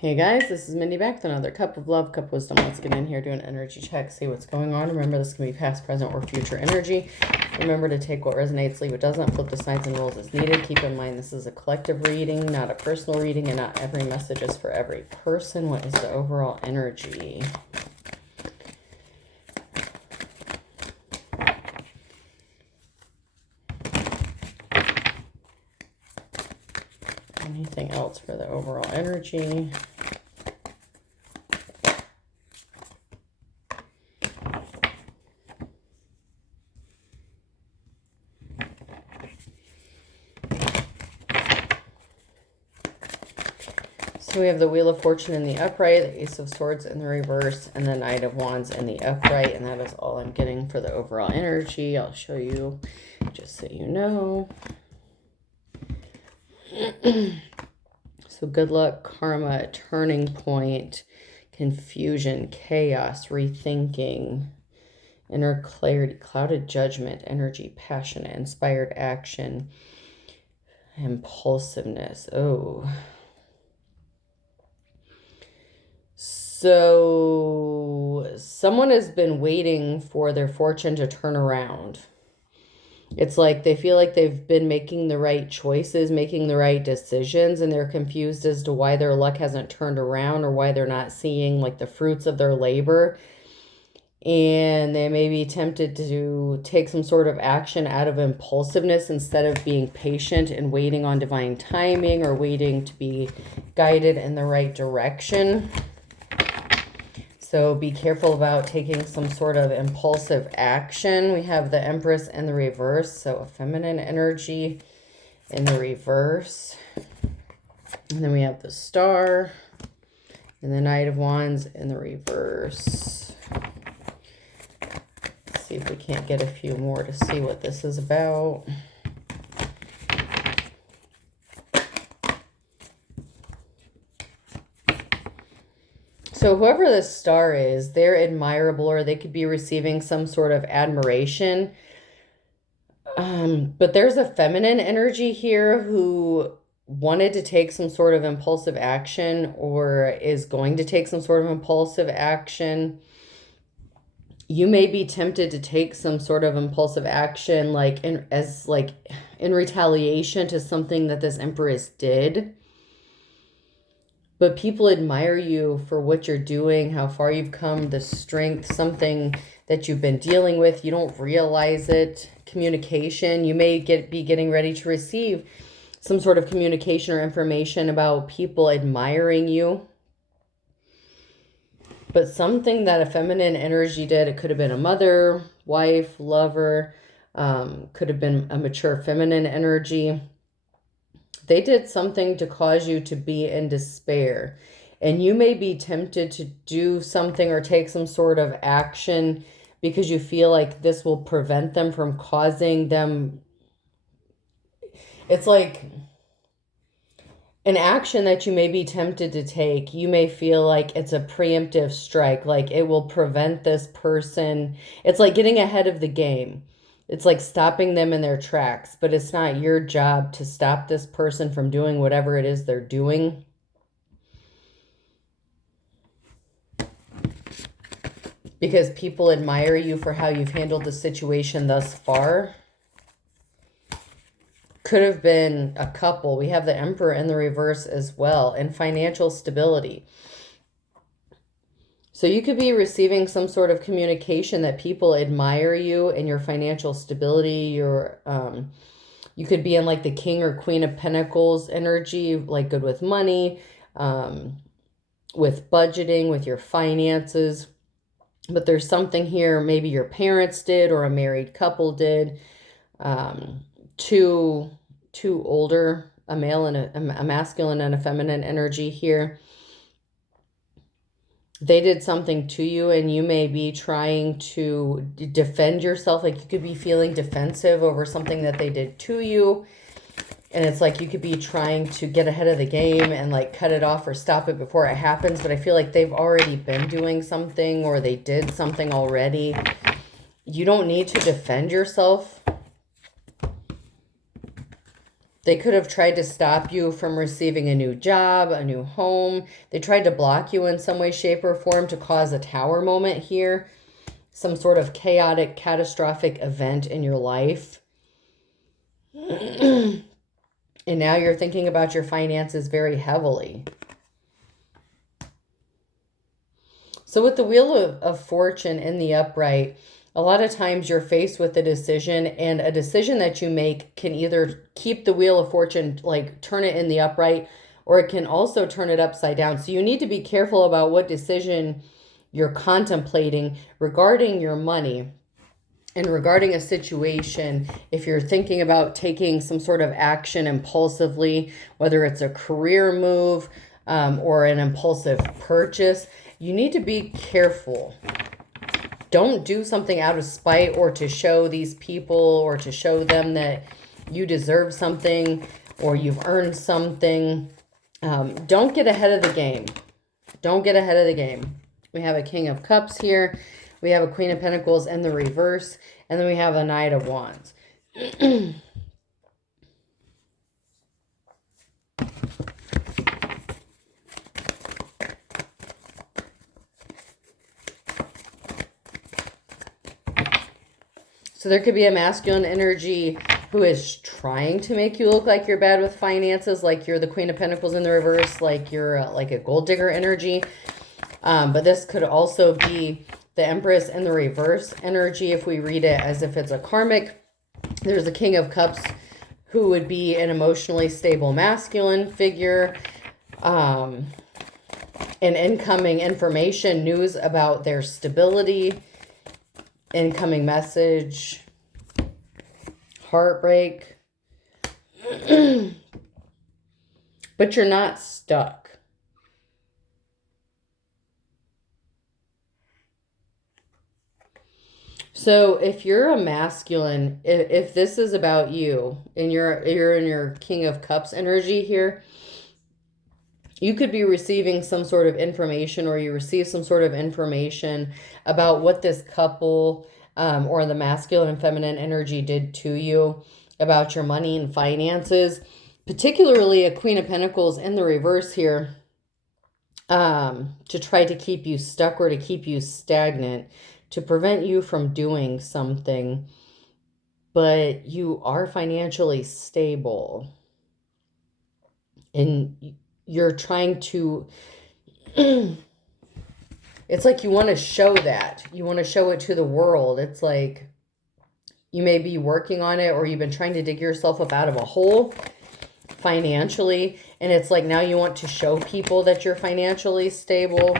Hey guys, this is Mindy back with another cup of love, cup of wisdom. Let's get in here, do an energy check, see what's going on. Remember, this can be past, present, or future energy. Remember to take what resonates, leave what doesn't, flip the signs and rules as needed. Keep in mind this is a collective reading, not a personal reading, and not every message is for every person. What is the overall energy? Anything else for the overall energy? So we have the Wheel of Fortune in the upright, the Ace of Swords in the reverse, and the Knight of Wands in the upright. And that is all I'm getting for the overall energy. I'll show you just so you know. So good luck, karma, turning point, confusion, chaos, rethinking, inner clarity, clouded judgment, energy, passionate, inspired action, impulsiveness. Oh. So someone has been waiting for their fortune to turn around. It's like they feel like they've been making the right choices, making the right decisions, and they're confused as to why their luck hasn't turned around or why they're not seeing like the fruits of their labor. And they may be tempted to take some sort of action out of impulsiveness instead of being patient and waiting on divine timing or waiting to be guided in the right direction. So be careful about taking some sort of impulsive action. We have the Empress in the reverse, so a feminine energy in the reverse. And then we have the Star and the Knight of Wands in the reverse. Let's see if we can't get a few more to see what this is about. So whoever this Star is, they're admirable, or they could be receiving some sort of admiration. But there's a feminine energy here who wanted to take some sort of impulsive action or is going to take some sort of impulsive action. You may be tempted to take some sort of impulsive action in retaliation to something that this Empress did. But people admire you for what you're doing, how far you've come, the strength, something that you've been dealing with. You don't realize it. Communication. You may be getting ready to receive some sort of communication or information about people admiring you. But something that a feminine energy did, it could have been a mother, wife, lover, could have been a mature feminine energy. They did something to cause you to be in despair. And you may be tempted to do something or take some sort of action because you feel like this will prevent them from causing them. It's like an action that you may be tempted to take. You may feel like it's a preemptive strike, like it will prevent this person. It's like getting ahead of the game. It's like stopping them in their tracks, but it's not your job to stop this person from doing whatever it is they're doing. Because people admire you for how you've handled the situation thus far. Could have been a couple. We have the Emperor in the reverse as well, and financial stability. So you could be receiving some sort of communication that people admire you and your financial stability. You could be in like the King or Queen of Pentacles energy, like good with money, with budgeting, with your finances. But there's something here, maybe your parents did or a married couple did. Two older, a male and a masculine and a feminine energy here. They did something to you and you may be trying to defend yourself. Like you could be feeling defensive over something that they did to you. And it's like you could be trying to get ahead of the game and like cut it off or stop it before it happens. But I feel like they've already been doing something or they did something already. You don't need to defend yourself. They could have tried to stop you from receiving a new job, a new home. They tried to block you in some way, shape, or form to cause a tower moment here. Some sort of chaotic, catastrophic event in your life. And now you're thinking about your finances very heavily. So with the Wheel of Fortune in the upright, a lot of times you're faced with a decision, and a decision that you make can either keep the Wheel of Fortune, like turn it in the upright, or it can also turn it upside down. So you need to be careful about what decision you're contemplating regarding your money and regarding a situation. If you're thinking about taking some sort of action impulsively, whether it's a career move or an impulsive purchase, you need to be careful. Don't do something out of spite or to show these people or to show them that you deserve something or you've earned something. Don't get ahead of the game. Don't get ahead of the game. We have a King of Cups here. We have a Queen of Pentacles in the reverse. And then we have a Knight of Wands. So there could be a masculine energy who is trying to make you look like you're bad with finances, like you're the Queen of Pentacles in the reverse, like you're like a gold digger energy. But this could also be the Empress in the reverse energy if we read it as if it's a karmic. There's a King of Cups who would be an emotionally stable masculine figure. And incoming information, news about their stability, incoming message, heartbreak. But you're not stuck. So if you're a masculine, if this is about you and you're in your King of Cups energy here, you could be receiving some sort of information, or you receive some sort of information about what this couple or the masculine and feminine energy did to you, about your money and finances, particularly a Queen of Pentacles in the reverse here, to try to keep you stuck or to keep you stagnant, to prevent you from doing something. But you are financially stable. And you're trying to, it's like you want to show that. You want to show it to the world. It's like you may be working on it, or you've been trying to dig yourself up out of a hole financially. And it's like now you want to show people that you're financially stable.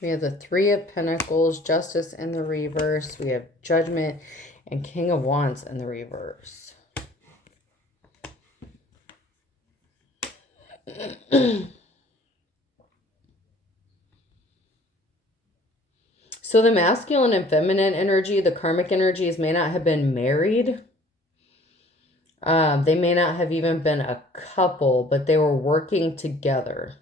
We have the Three of Pentacles, Justice in the reverse. We have Judgment and King of Wands in the reverse. So the masculine and feminine energy, the karmic energies, may not have been married. They may not have even been a couple, but they were working together.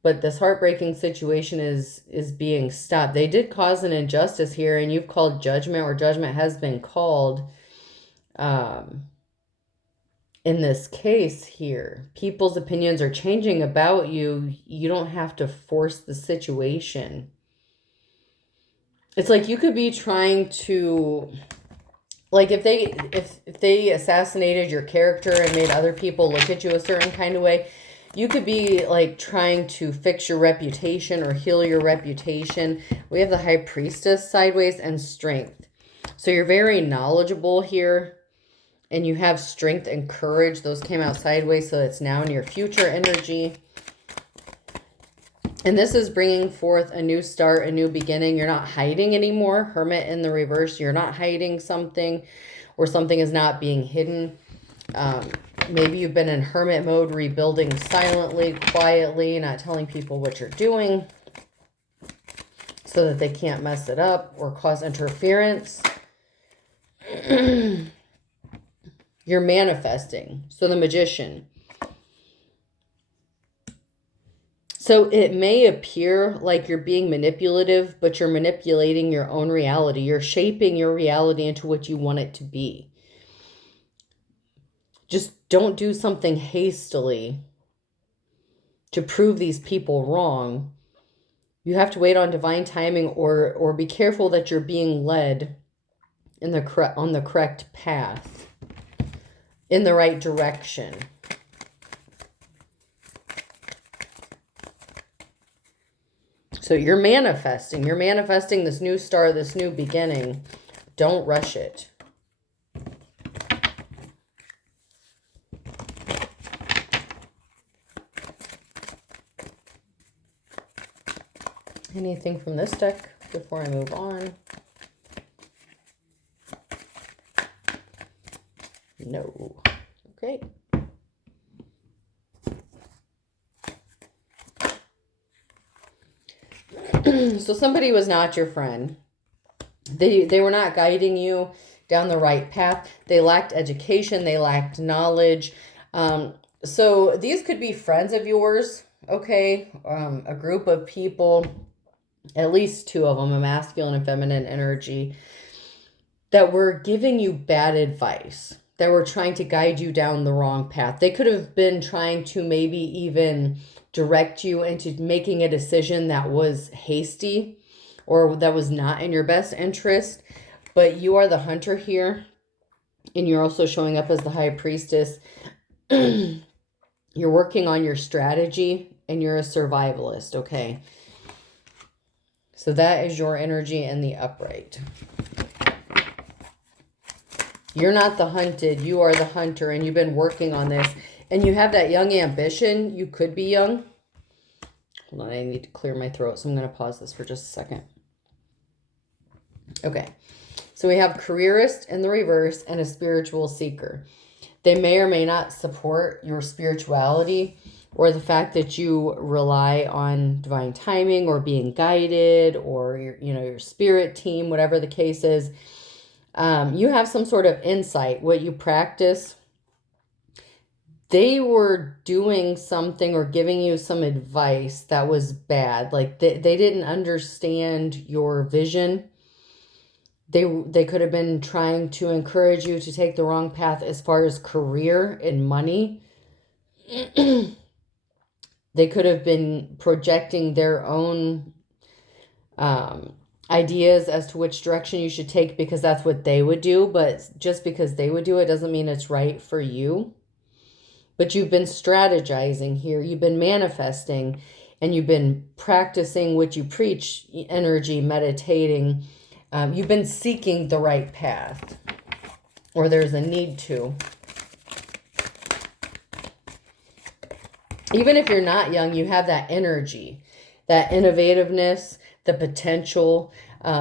But this heartbreaking situation is being stopped. They did cause an injustice here, and you've called judgment, or judgment has been called in this case here. People's opinions are changing about you. You don't have to force the situation. It's like you could be trying to, like if they assassinated your character and made other people look at you a certain kind of way, you could be like trying to fix your reputation or heal your reputation. We have the High Priestess sideways and Strength. So you're very knowledgeable here, and you have strength and courage. Those came out sideways, so it's now in your future energy. And this is bringing forth a new start, a new beginning. You're not hiding anymore. Hermit in the reverse. You're not hiding something, or something is not being hidden. Maybe you've been in hermit mode, rebuilding silently, quietly, not telling people what you're doing so that they can't mess it up or cause interference. You're manifesting. So the Magician. So it may appear like you're being manipulative, but you're manipulating your own reality. You're shaping your reality into what you want it to be. Just don't do something hastily to prove these people wrong. You have to wait on divine timing, or be careful that you're being led on the correct path, in the right direction. So you're manifesting this new start, this new beginning. Don't rush it. Anything from this deck before I move on? No. Okay. So somebody was not your friend. They were not guiding you down the right path. They lacked education. They lacked knowledge. So these could be friends of yours, okay? A group of people, at least two of them, a masculine and feminine energy, that were giving you bad advice, that were trying to guide you down the wrong path. They could have been trying to maybe even direct you into making a decision that was hasty or that was not in your best interest. But you are the hunter here, and you're also showing up as the high priestess. You're working on your strategy, and you're a survivalist, okay? So that is your energy in the upright. You're not the hunted. You are the hunter, and you've been working on this. And you have that young ambition. You could be young. Hold on, I need to clear my throat, so I'm going to pause this for just a second. Okay, so we have careerist in the reverse and a spiritual seeker. They may or may not support your spirituality or the fact that you rely on divine timing or being guided or your spirit team, whatever the case is. You have some sort of insight, what you practice. They were doing something or giving you some advice that was bad. Like they didn't understand your vision. They could have been trying to encourage you to take the wrong path as far as career and money. They could have been projecting their own ideas as to which direction you should take because that's what they would do. But just because they would do it doesn't mean it's right for you. But you've been strategizing here. You've been manifesting, and you've been practicing what you preach, energy, meditating. You've been seeking the right path, or there's a need to. Even if you're not young, you have that energy, that innovativeness, the potential.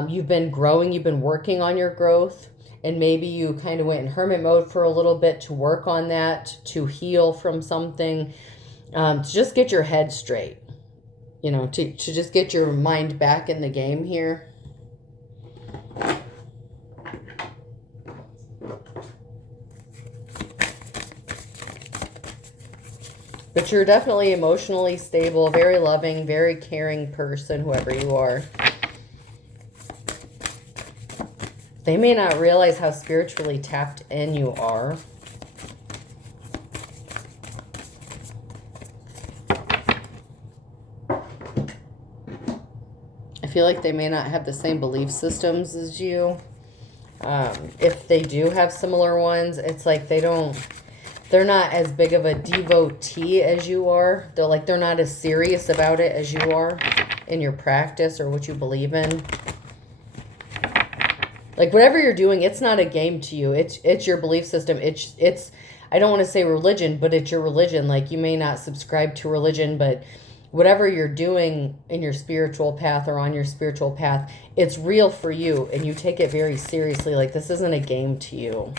You've been growing, you've been working on your growth, and maybe you kind of went in hermit mode for a little bit to work on that, to heal from something, to just get your head straight, to just get your mind back in the game here. But you're definitely emotionally stable, very loving, very caring person, whoever you are. They may not realize how spiritually tapped in you are. I feel like they may not have the same belief systems as you. If they do have similar ones, it's like they're not as big of a devotee as you are. They're not as serious about it as you are in your practice or what you believe in. Like whatever you're doing, it's not a game to you. It's your belief system. It's I don't want to say religion, but it's your religion. Like you may not subscribe to religion, but whatever you're doing in your spiritual path or on your spiritual path, it's real for you and you take it very seriously. Like this isn't a game to you.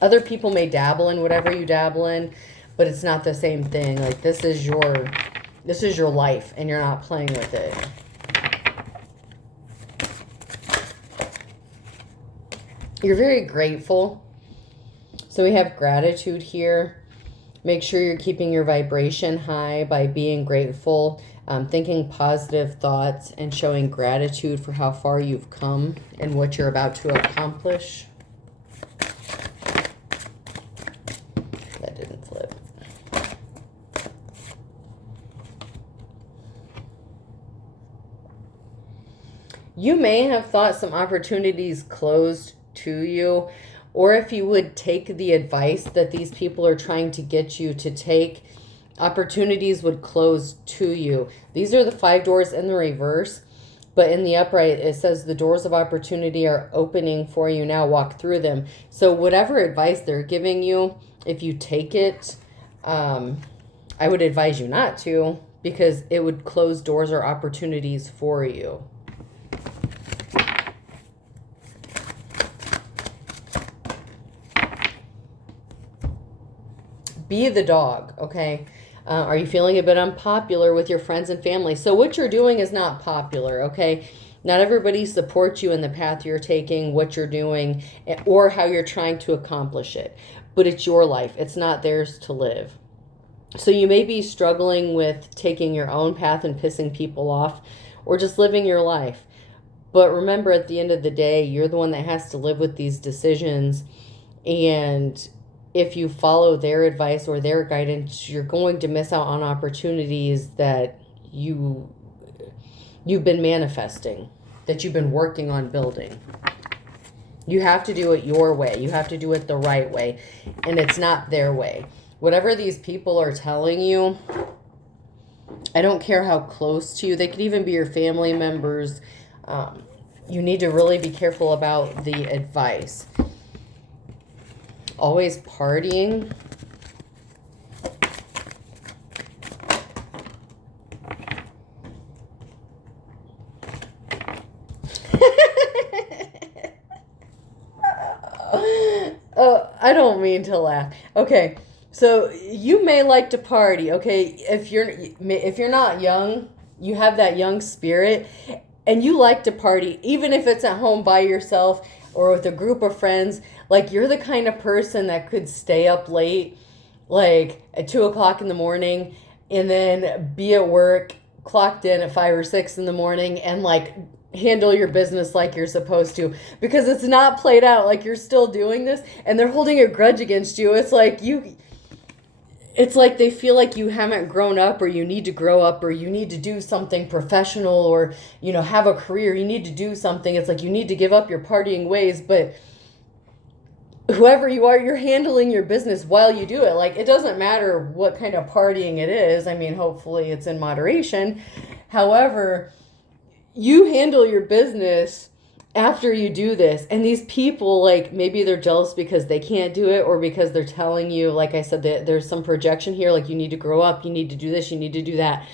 Other people may dabble in whatever you dabble in, but it's not the same thing. Like this is your life and you're not playing with it. You're very grateful. So we have gratitude here. Make sure you're keeping your vibration high by being grateful. thinking positive thoughts and showing gratitude for how far you've come and what you're about to accomplish. That didn't flip. You may have thought some opportunities closed to you, or if you would take the advice that these people are trying to get you to take, opportunities would close to you. These are the 5 doors in the reverse, but in the upright, it says the doors of opportunity are opening for you now. Walk through them. So whatever advice they're giving you, if you take it, I would advise you not to, because it would close doors or opportunities for you. Be the dog, okay? Are you feeling a bit unpopular with your friends and family? So what you're doing is not popular, okay? Not everybody supports you in the path you're taking, what you're doing, or how you're trying to accomplish it. But it's your life. It's not theirs to live. So you may be struggling with taking your own path and pissing people off, or just living your life. But remember, at the end of the day, you're the one that has to live with these decisions. And if you follow their advice or their guidance, you're going to miss out on opportunities that you've been manifesting, that you've been working on building. You have to do it your way. You have to do it the right way. And it's not their way. Whatever these people are telling you, I don't care how close to you, they could even be your family members. You need to really be careful about the advice. Always partying. Oh, I don't mean to laugh. Okay, so you may like to party. Okay, if you're not young, you have that young spirit, and you like to party, even if it's at home by yourself or with a group of friends. Like, you're the kind of person that could stay up late, like at 2 o'clock in the morning, and then be at work, clocked in at 5 or 6 in the morning, and like handle your business like you're supposed to, because it's not played out. Like, you're still doing this and they're holding a grudge against you. It's like they feel like you haven't grown up, or you need to grow up, or you need to do something professional, or, have a career. You need to do something. It's like you need to give up your partying ways. But whoever you are, you're handling your business while you do it. Like, it doesn't matter what kind of partying it is. I mean, hopefully it's in moderation. However, you handle your business after you do this. And these people, like, maybe they're jealous because they can't do it, or because they're telling you, like I said, that there's some projection here, like, you need to grow up, you need to do this, you need to do that.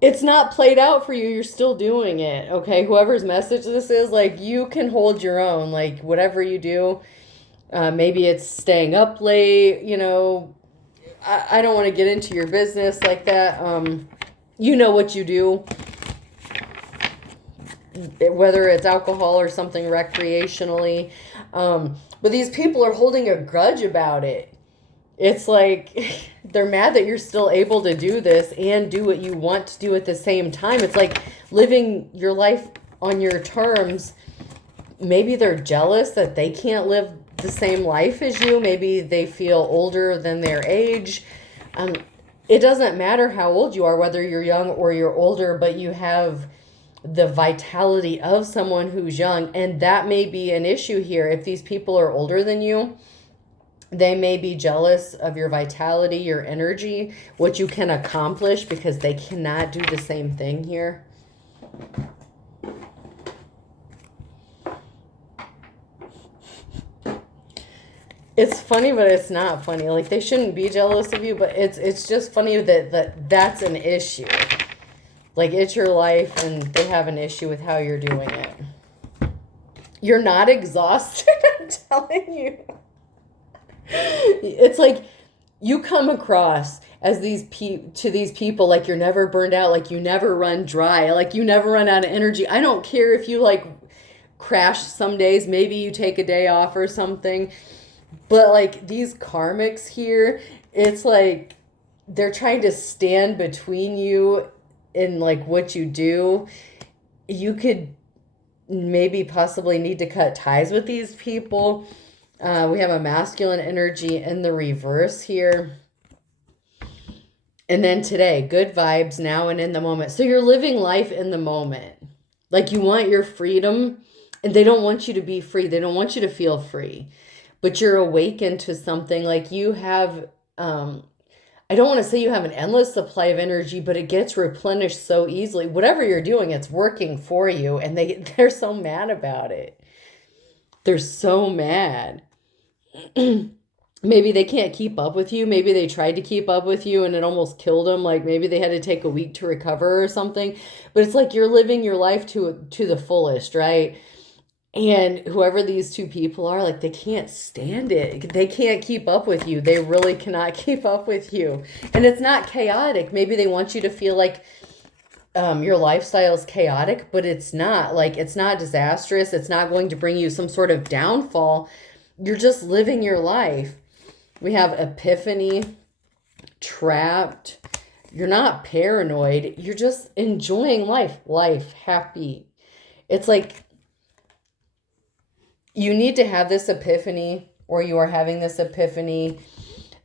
It's not played out for you. You're still doing it, okay? Whoever's message this is, like, you can hold your own. Like, whatever you do, maybe it's staying up late, I don't want to get into your business like that. You know what you do, whether it's alcohol or something recreationally. But these people are holding a grudge about it. It's like they're mad that you're still able to do this and do what you want to do at the same time. It's like living your life on your terms. Maybe they're jealous that they can't live the same life as you. Maybe they feel older than their age. It doesn't matter how old you are, whether you're young or you're older, but you have the vitality of someone who's young. And that may be an issue here. If these people are older than you, they may be jealous of your vitality, your energy, what you can accomplish, because they cannot do the same thing here. It's funny, but it's not funny. Like, they shouldn't be jealous of you, but it's just funny that's an issue. Like, it's your life and they have an issue with how you're doing it. You're not exhausted, I'm telling you. It's like you come across as to these people like you're never burned out, like you never run dry, like you never run out of energy. I don't care if you like crash some days, maybe you take a day off or something, but like these karmics here, it's like they're trying to stand between you in like what you do. You could maybe possibly need to cut ties with these people. We have a masculine energy in the reverse here. And then today, good vibes now and in the moment. So you're living life in the moment. Like you want your freedom, and they don't want you to be free. They don't want you to feel free. But you're awakened to something like you have I don't want to say you have an endless supply of energy, but it gets replenished so easily. Whatever you're doing, it's working for you, and they're so mad about it. They're so mad. Maybe they can't keep up with you. Maybe they tried to keep up with you and it almost killed them. Like maybe they had to take a week to recover or something. But it's like you're living your life to the fullest, right? And whoever these two people are, like they can't stand it. They can't keep up with you. They really cannot keep up with you. And it's not chaotic. Maybe they want you to feel like your lifestyle is chaotic, but it's not. Like it's not disastrous. It's not going to bring you some sort of downfall. You're just living your life. We have epiphany, trapped. You're not paranoid. You're just enjoying life, happy. It's like you need to have this epiphany, or you are having this epiphany,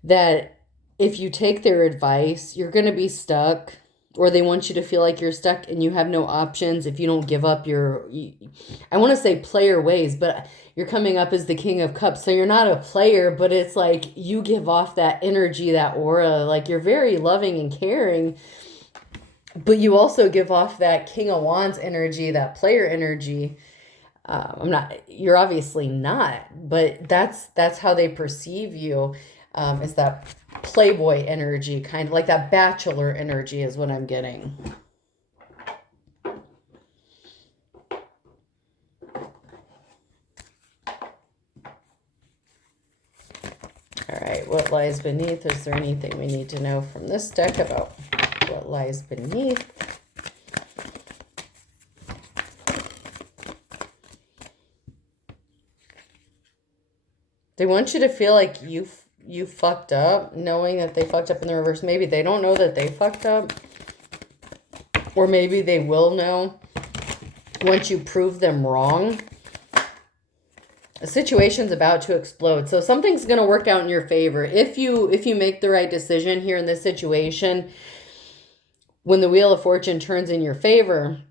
that if you take their advice, you're going to be stuck, or they want you to feel like you're stuck and you have no options if you don't give up I want to say player ways, but you're coming up as the King of Cups. So you're not a player, but it's like you give off that energy, that aura, like you're very loving and caring, but you also give off that King of Wands energy, that player energy. You're obviously not, but that's how they perceive you, is that playboy energy, kind of like that bachelor energy is what I'm getting. All right, what lies beneath? Is there anything we need to know from this deck about what lies beneath? They want you to feel like you fucked up, knowing that they fucked up in the reverse. Maybe they don't know that they fucked up. Or maybe they will know once you prove them wrong. A situation's about to explode. So something's going to work out in your favor. If you make the right decision here in this situation, when the Wheel of Fortune turns in your favor,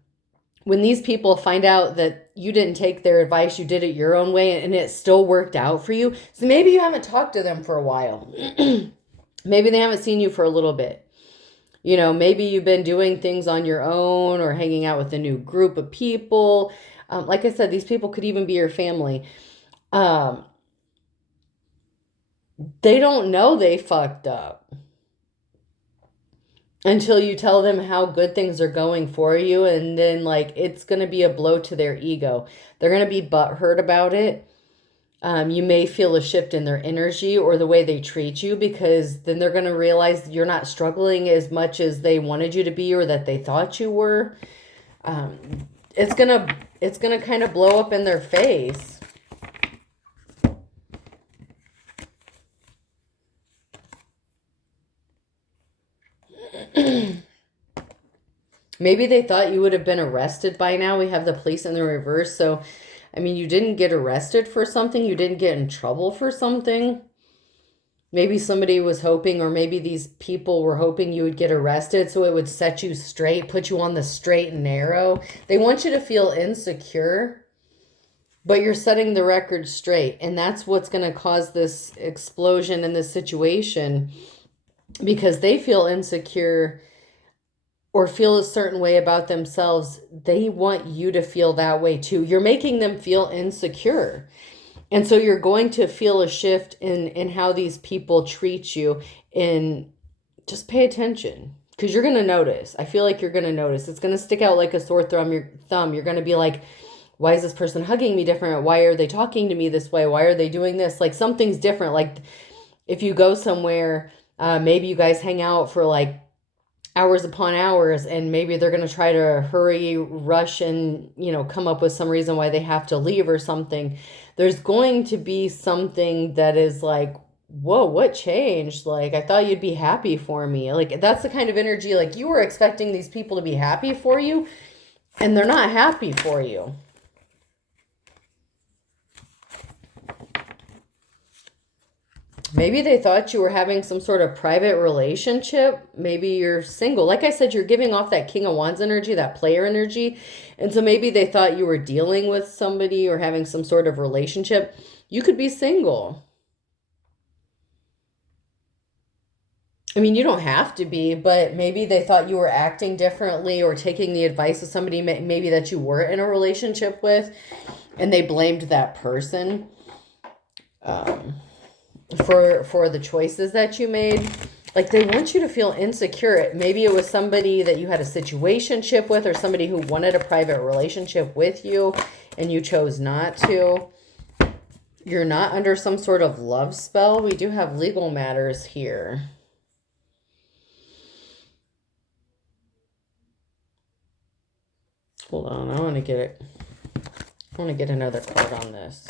when these people find out that you didn't take their advice, you did it your own way, and it still worked out for you. So maybe you haven't talked to them for a while. Maybe they haven't seen you for a little bit. You know, maybe you've been doing things on your own or hanging out with a new group of people. Like I said, these people could even be your family. They don't know they fucked up until you tell them how good things are going for you, and then like it's going to be a blow to their ego. They're going to be butthurt about it. You may feel a shift in their energy or the way they treat you, because then they're going to realize you're not struggling as much as they wanted you to be or that they thought you were. It's gonna kind of blow up in their face. Maybe they thought you would have been arrested by now. We have the police in the reverse. So, I mean, you didn't get arrested for something. You didn't get in trouble for something. Maybe somebody was hoping, or maybe these people were hoping you would get arrested so it would set you straight, put you on the straight and narrow. They want you to feel insecure, but you're setting the record straight. And that's what's going to cause this explosion in this situation, because they feel insecure or feel a certain way about themselves. They want you to feel that way too. You're making them feel insecure. And so you're going to feel a shift in how these people treat you. And just pay attention, because you're going to notice. I feel like you're going to notice. It's going to stick out like a sore thumb. You're going to be like, why is this person hugging me different? Why are they talking to me this way? Why are they doing this? Like something's different. Like if you go somewhere, maybe you guys hang out for like hours upon hours, and maybe they're going to try to hurry, rush, and, you know, come up with some reason why they have to leave or something. There's going to be something that is like whoa, what changed? Like, I thought you'd be happy for me. Like, that's the kind of energy, like, you were expecting these people to be happy for you, and they're not happy for you. Maybe they thought you were having some sort of private relationship. Maybe you're single. Like I said, you're giving off that King of Wands energy, that player energy. And so maybe they thought you were dealing with somebody or having some sort of relationship. You could be single. I mean, you don't have to be, but maybe they thought you were acting differently or taking the advice of somebody maybe that you were in a relationship with, and they blamed that person. For the choices that you made. Like, they want you to feel insecure. Maybe it was somebody that you had a situationship with, or somebody who wanted a private relationship with you and you chose not to. You're not under some sort of love spell. We do have legal matters here. Hold on, I want to get it. I want to get another card on this.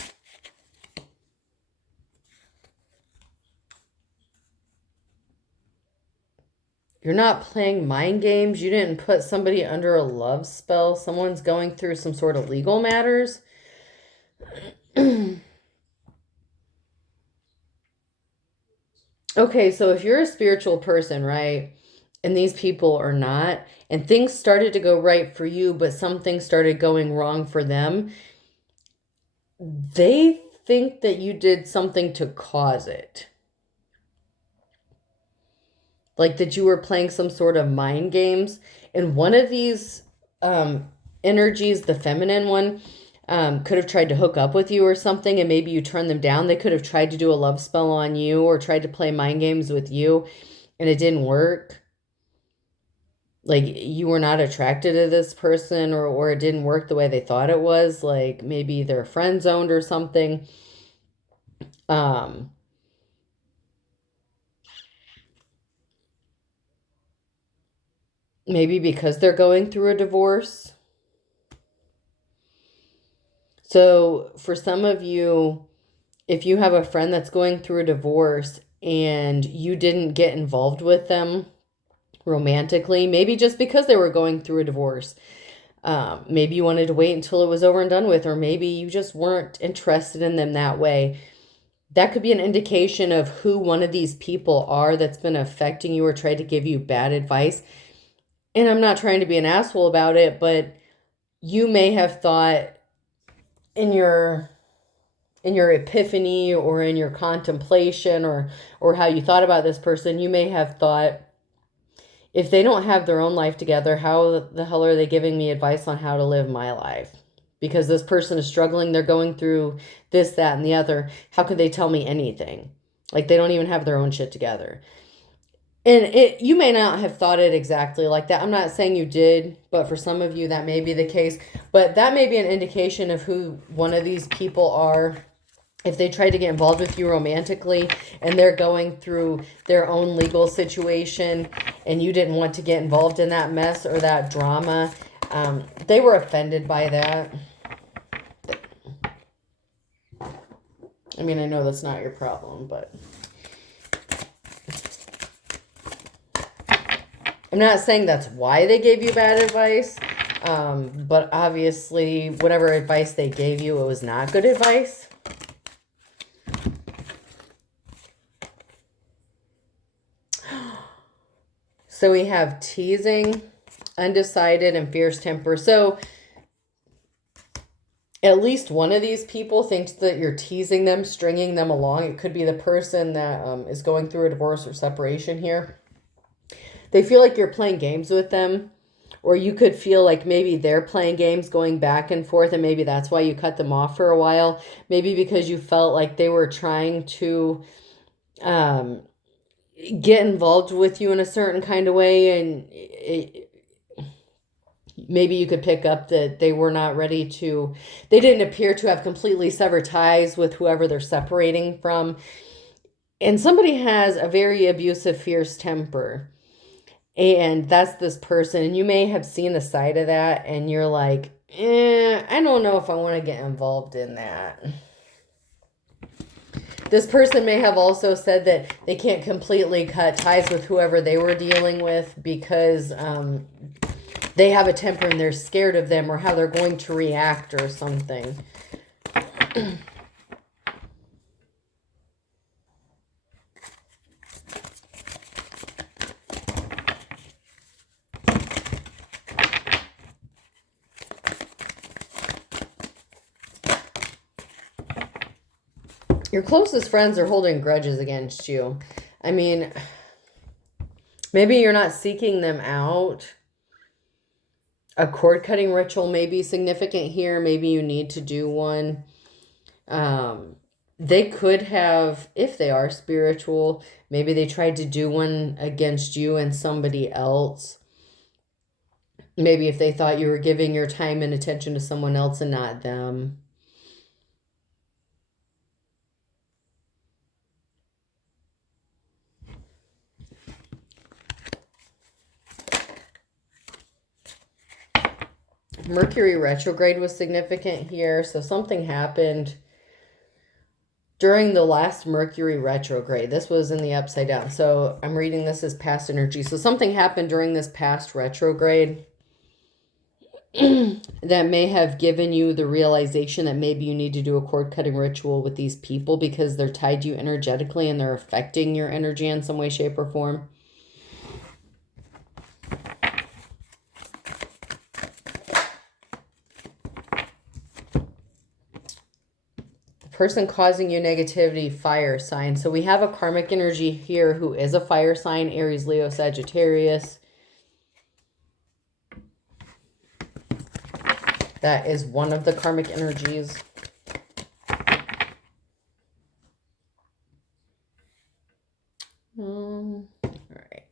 You're not playing mind games. You didn't put somebody under a love spell. Someone's going through some sort of legal matters. Okay, so if you're a spiritual person, right, and these people are not, and things started to go right for you, but some things started going wrong for them, they think that you did something to cause it. Like that you were playing some sort of mind games. And one of these energies, the feminine one, could have tried to hook up with you or something, and maybe you turned them down. They could have tried to do a love spell on you or tried to play mind games with you, and it didn't work. Like, you were not attracted to this person, or it didn't work the way they thought it was. Like, maybe they're friend zoned or something. Maybe because they're going through a divorce. So for some of you, if you have a friend that's going through a divorce and you didn't get involved with them romantically, maybe just because they were going through a divorce, maybe you wanted to wait until it was over and done with, or maybe you just weren't interested in them that way. That could be an indication of who one of these people are that's been affecting you or tried to give you bad advice. And I'm not trying to be an asshole about it, but you may have thought in your epiphany or in your contemplation, or how you thought about this person, you may have thought, if they don't have their own life together, how the hell are they giving me advice on how to live my life? Because this person is struggling, they're going through this, that, and the other. How could they tell me anything? Like, they don't even have their own shit together. And you may not have thought it exactly like that. I'm not saying you did, but for some of you that may be the case. But that may be an indication of who one of these people are. If they tried to get involved with you romantically and they're going through their own legal situation and you didn't want to get involved in that mess or that drama, they were offended by that. I mean, I know that's not your problem, but I'm not saying that's why they gave you bad advice, but obviously whatever advice they gave you, it was not good advice. So we have teasing, undecided, and fierce temper. So at least one of these people thinks that you're teasing them, stringing them along. It could be the person that is going through a divorce or separation here. They feel like you're playing games with them, or you could feel like maybe they're playing games going back and forth, and maybe that's why you cut them off for a while. Maybe because you felt like they were trying to get involved with you in a certain kind of way, and maybe you could pick up that they were not ready to, they didn't appear to have completely severed ties with whoever they're separating from. And somebody has a very abusive, fierce temper. And that's this person. And you may have seen the side of that and you're like, I don't know if I want to get involved in that. This person may have also said that they can't completely cut ties with whoever they were dealing with because they have a temper and they're scared of them or how they're going to react or something. Your closest friends are holding grudges against you. I mean, maybe you're not seeking them out. A cord cutting ritual may be significant here. Maybe you need to do one. They could have, if they are spiritual, maybe they tried to do one against you and somebody else. Maybe if they thought you were giving your time and attention to someone else and not them. Mercury retrograde was significant here. So something happened during the last Mercury retrograde. This was in the upside down. So I'm reading this as past energy. So something happened during this past retrograde that may have given you the realization that maybe you need to do a cord cutting ritual with these people because they're tied to you energetically and they're affecting your energy in some way, shape, or form. Person causing you negativity, fire sign. So we have a karmic energy here who is a fire sign, Aries, Leo, Sagittarius. That is one of the karmic energies. All right.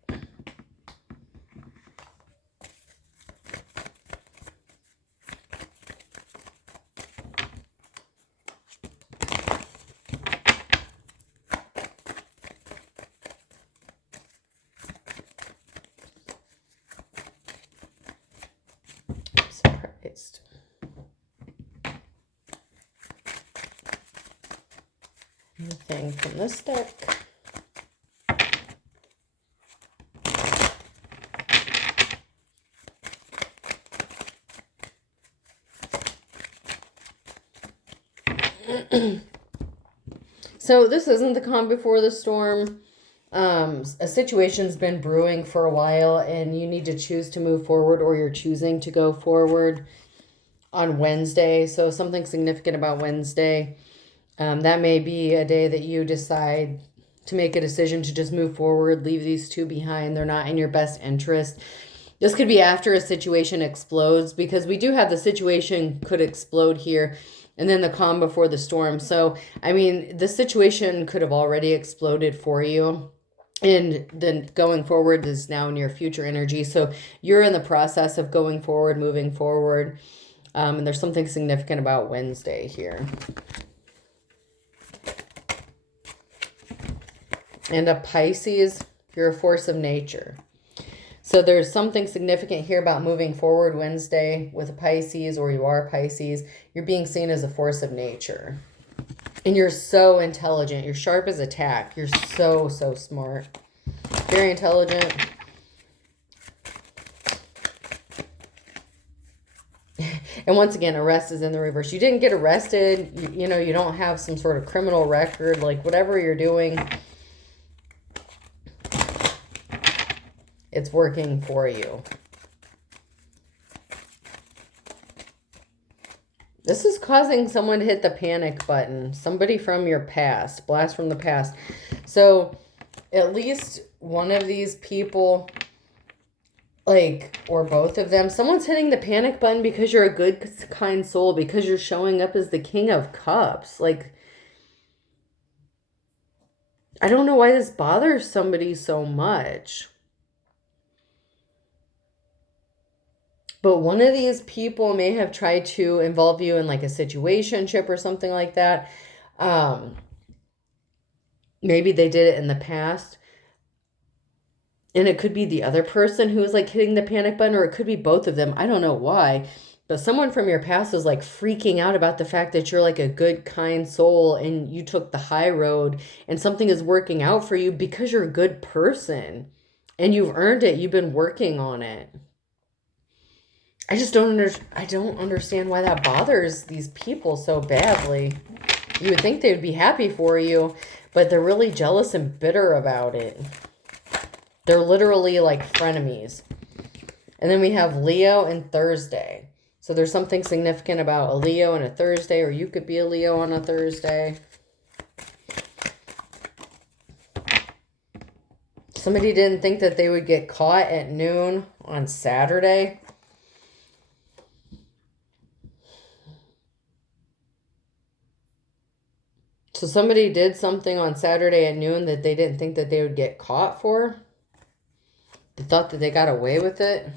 Surprised. Anything from this deck? So this isn't the calm before the storm. A situation's been brewing for a while and you need to choose to move forward, or you're choosing to go forward on Wednesday. So something significant about Wednesday. That may be a day that you decide to make a decision to just move forward, leave these two behind. They're not in your best interest. This could be after a situation explodes, because we do have the situation could explode here and then the calm before the storm. So, I mean, the situation could have already exploded for you. And then going forward is now in your future energy. So you're in the process of going forward, moving forward. And there's something significant about Wednesday here. And a Pisces, you're a force of nature. So there's something significant here about moving forward Wednesday with a Pisces, or you are Pisces. You're being seen as a force of nature. And you're so intelligent. You're sharp as a tack. You're so, so smart. Very intelligent. And once again, arrest is in the reverse. You didn't get arrested. You know, you don't have some sort of criminal record. Like, whatever you're doing, it's working for you. This is causing someone to hit the panic button. Somebody from your past. Blast from the past. So at least one of these people, like, or both of them, someone's hitting the panic button because you're a good, kind soul, because you're showing up as the King of Cups. Like, I don't know why this bothers somebody so much. But one of these people may have tried to involve you in like a situationship or something like that. Maybe they did it in the past. And it could be the other person who is like hitting the panic button, or it could be both of them. I don't know why. But someone from your past is like freaking out about the fact that you're like a good, kind soul and you took the high road and something is working out for you because you're a good person and you've earned it. You've been working on it. I don't understand why that bothers these people so badly. You would think they would be happy for you, but they're really jealous and bitter about it. They're literally like frenemies. And then we have Leo and Thursday. So there's something significant about a Leo and a Thursday, or you could be a Leo on a Thursday. Somebody didn't think that they would get caught at noon on Saturday. So somebody did something on Saturday at noon that they didn't think that they would get caught for. They thought that they got away with it.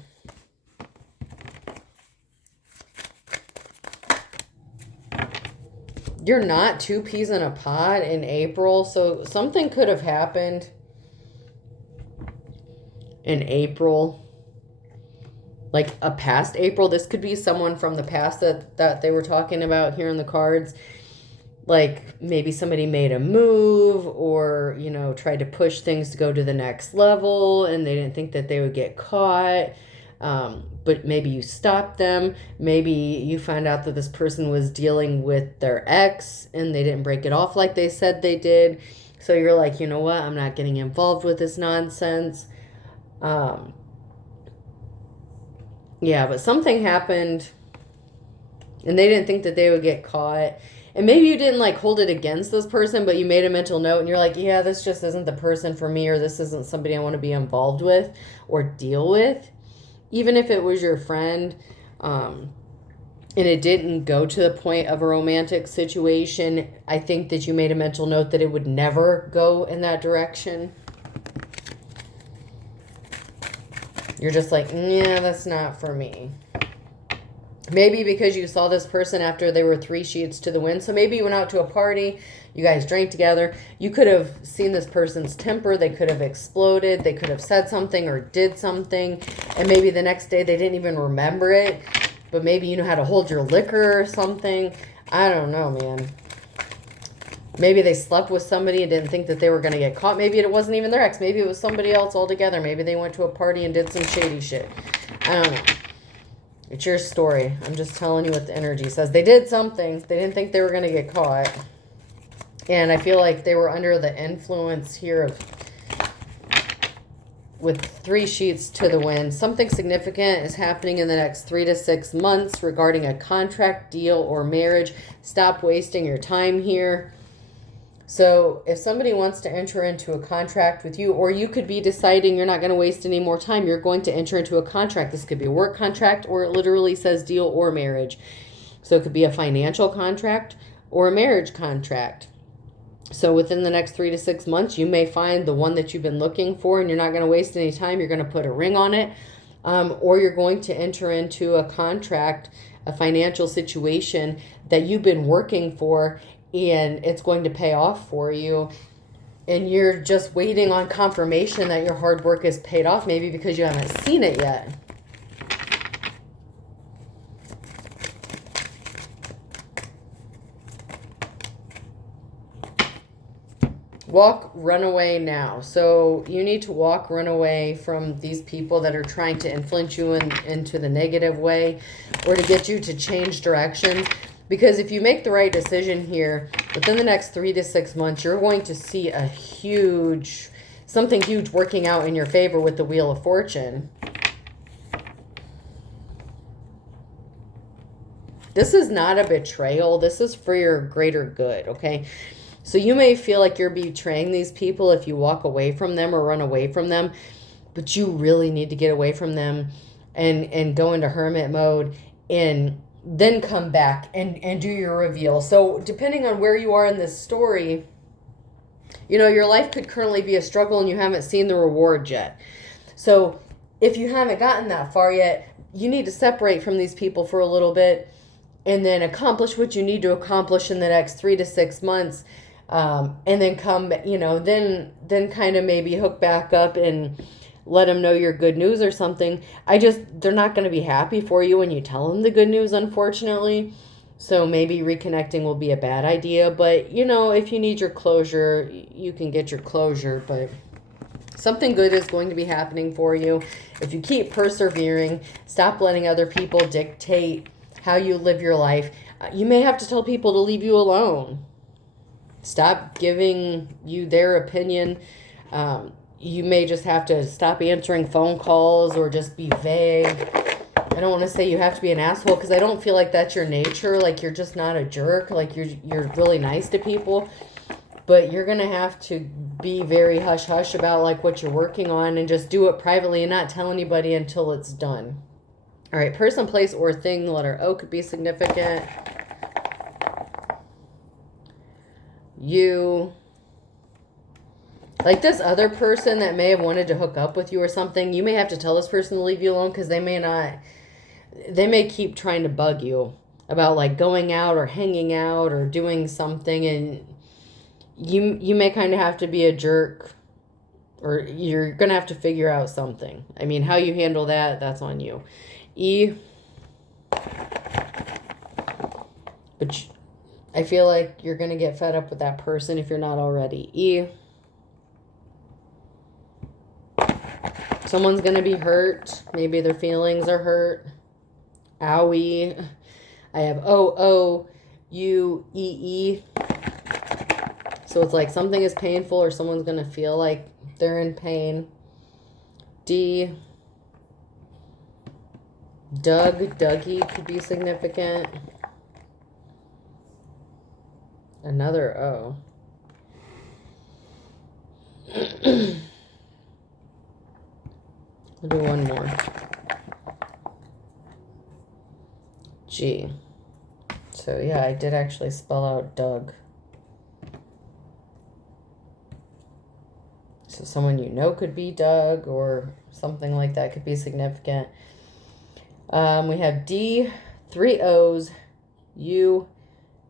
You're not 2 peas in a pod in April, so something could have happened in April. Like a past April. This could be someone from the past that they were talking about here in the cards. Like maybe somebody made a move or, you know, tried to push things to go to the next level and they didn't think that they would get caught. But maybe you stopped them. Maybe you found out that this person was dealing with their ex and they didn't break it off like they said they did. So you're like, you know what? I'm not getting involved with this nonsense. Yeah, but something happened and they didn't think that they would get caught. And maybe you didn't like hold it against this person, but you made a mental note and you're like, yeah, this just isn't the person for me, or this isn't somebody I want to be involved with or deal with. Even if it was your friend, and it didn't go to the point of a romantic situation, I think that you made a mental note that it would never go in that direction. You're just like, yeah, that's not for me. Maybe because you saw this person after they were 3 sheets to the wind. So maybe you went out to a party, you guys drank together. You could have seen this person's temper. They could have exploded. They could have said something or did something. And maybe the next day they didn't even remember it. But maybe you know how to hold your liquor or something. I don't know, man. Maybe they slept with somebody and didn't think that they were going to get caught. Maybe it wasn't even their ex. Maybe it was somebody else altogether. Maybe they went to a party and did some shady shit. I don't know. It's your story. I'm just telling you what the energy says. They did something. They didn't think they were going to get caught. And I feel like they were under the influence here of, with 3 sheets to the wind. Something significant is happening in the next 3 to 6 months regarding a contract, deal, or marriage. Stop wasting your time here. So if somebody wants to enter into a contract with you, or you could be deciding you're not going to waste any more time, you're going to enter into a contract. This could be a work contract, or it literally says deal or marriage. So it could be a financial contract or a marriage contract. So within the next 3 to 6 months, you may find the one that you've been looking for, and you're not going to waste any time. You're going to put a ring on it, or you're going to enter into a contract, a financial situation that you've been working for, and it's going to pay off for you. And you're just waiting on confirmation that your hard work is paid off, maybe because you haven't seen it yet. Walk, run away now. So you need to walk, run away from these people that are trying to influence you into the negative way, or to get you to change direction. Because if you make the right decision here, within the next 3 to 6 months, you're going to see something huge working out in your favor with the Wheel of Fortune. This is not a betrayal. This is for your greater good, okay? So you may feel like you're betraying these people if you walk away from them or run away from them, but you really need to get away from them and go into hermit mode and then come back and do your reveal. So depending on where you are in this story, you know, your life could currently be a struggle and you haven't seen the reward yet. So if you haven't gotten that far yet, you need to separate from these people for a little bit and then accomplish what you need to accomplish in the next 3 to 6 months. And then come, you know, then kind of maybe hook back up and let them know your good news or something. They're not going to be happy for you when you tell them the good news, unfortunately. So maybe reconnecting will be a bad idea. But, if you need your closure, you can get your closure. But something good is going to be happening for you. If you keep persevering, stop letting other people dictate how you live your life. You may have to tell people to leave you alone. Stop giving you their opinion. You may just have to stop answering phone calls or just be vague. I don't want to say you have to be an asshole because I don't feel like that's your nature. Like you're just not a jerk. Like you're really nice to people. But you're going to have to be very hush-hush about like what you're working on and just do it privately and not tell anybody until it's done. All right, person, place, or thing, letter O could be significant. You, like this other person that may have wanted to hook up with you or something, you may have to tell this person to leave you alone because they may keep trying to bug you about like going out or hanging out or doing something, and you may kind of have to be a jerk, or you're going to have to figure out something. I mean, how you handle that, that's on you. E. But I feel like you're going to get fed up with that person if you're not already. E. Someone's going to be hurt. Maybe their feelings are hurt. Owie. I have O-O-U-E-E. So it's like something is painful or someone's going to feel like they're in pain. D. Dougie could be significant. Another O. We'll do one more. G. So yeah, I did actually spell out Doug. So someone you know could be Doug or something like that could be significant. We have D, 3 O's, U,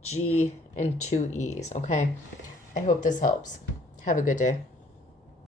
G, and 2 E's. Okay. I hope this helps. Have a good day.